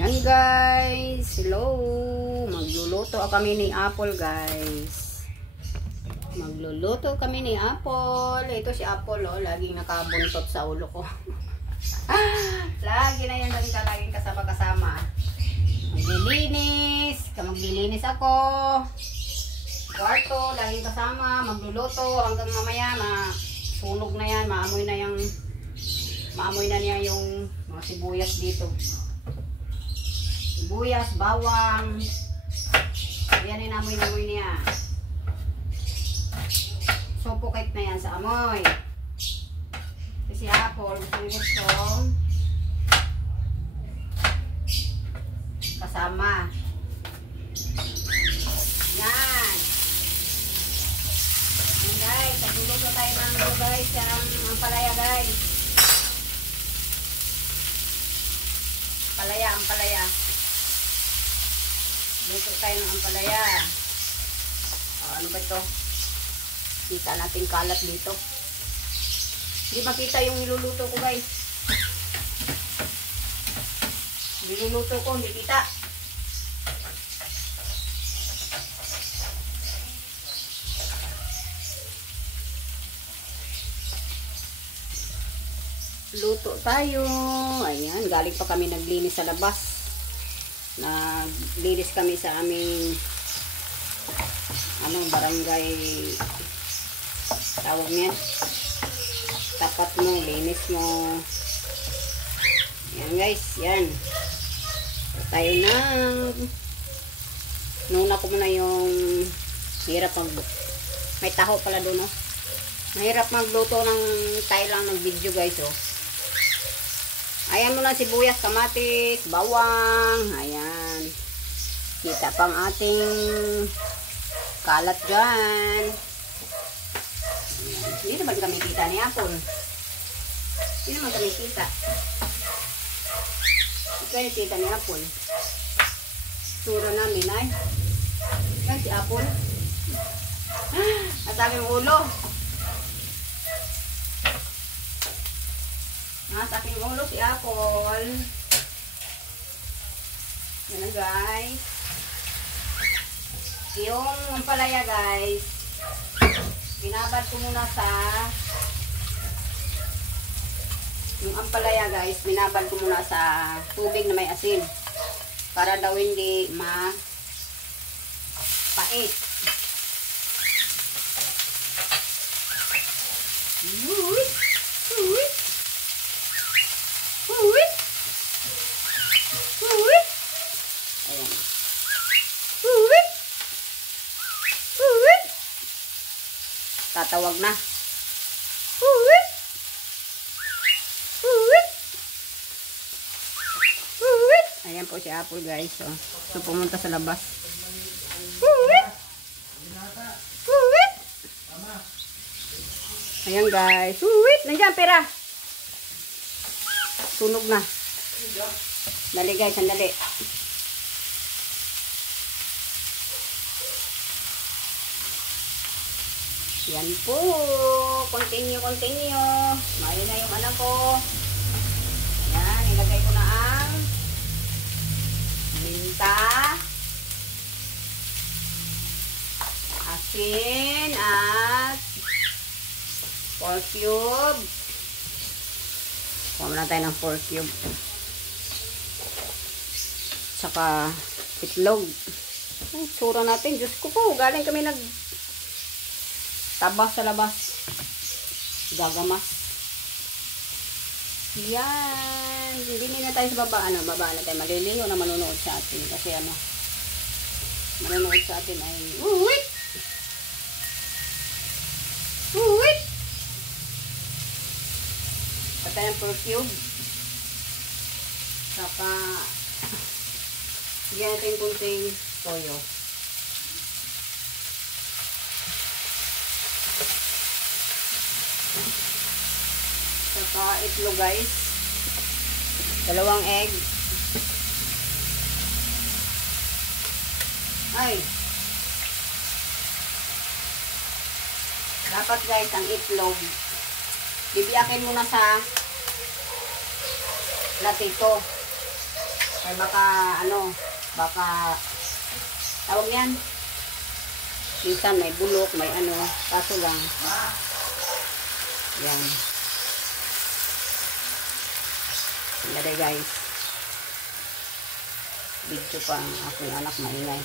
Yan guys, hello. Magluluto kami ni Apple guys. Magluluto kami ni Apple. Ito si Apple oh, laging nakabuntot sa ulo ko. Lagi na yan laging kasama-kasama. Maglilinis ako. Kwarto, laging kasama, magluluto hanggang mamaya sunog na yan, maamoy na niya yung mga sibuyas dito. Sibuyas, bawang. Yan yung amoy niya. Sufocate na yan sa amoy. Kasi Apple, gusto kasama. Yan. Yan guys, nagluluto tayo ng guys, ang ampalaya guys. Ampalaya. Luto tayo ng ampalaya. Ano ba ito? Kita natin kalat dito. Hindi makita yung niluluto ko guys. Niluluto ko, hindi kita. Luto tayo. Ayan, galing pa kami naglinis sa labas. Naglinis kami sa aming barangay, tawag niya, tapat mo, linis mo. Ayan guys, yan. Tayo na. Nuna ko muna yung hirap may taho pala doon oh. Mahirap magluto ng tayo lang ng video guys oh. Ayan mo lang sibuyas, kamatis, bawang. Ayan. Kita pang ating kalat dyan. Ayan. Hindi naman kami kita ni Apple. Hindi naman kami kita. Ito yung kita ni Apple. Sura namin ay. Yan si Apple. At aking ulo. Nasa aking ulo si Apple. Yan na guys. Yung ampalaya guys, binabad ko muna sa tubig na may asin para daw hindi mapait. Tatawag na. Ayan po si Apple guys. So pumunta sa labas. Ayan guys. Nandiyan pera. Tunog na. Dali guys, sandali. Yan po. Continue. Mali na yung anak ko. Yan. Ilagay ko na ang minta, asin, at pork cube. Kuha muna tayo ng pork cube. Saka itlog. Ang sura natin. Diyos ko po. Galing kami tabas sa labas. Gagamas. Yan. Hindi na tayo sa baba. Baba na tayo. Maliliyo na manunood sa atin. Kasi manunood sa atin ay uwit! Patay ang pork cube. Saka bigyan natin kunting toyo. Saka itlog guys. 2 egg. Ay. Dapat guys ang itlog bibiyakin muna sa platito. Ay baka, ano, baka, tawag yan. Minsan may bulok, may ano, kaso lang. Yan. Ganda guys. Video pa ang aking anak maingay.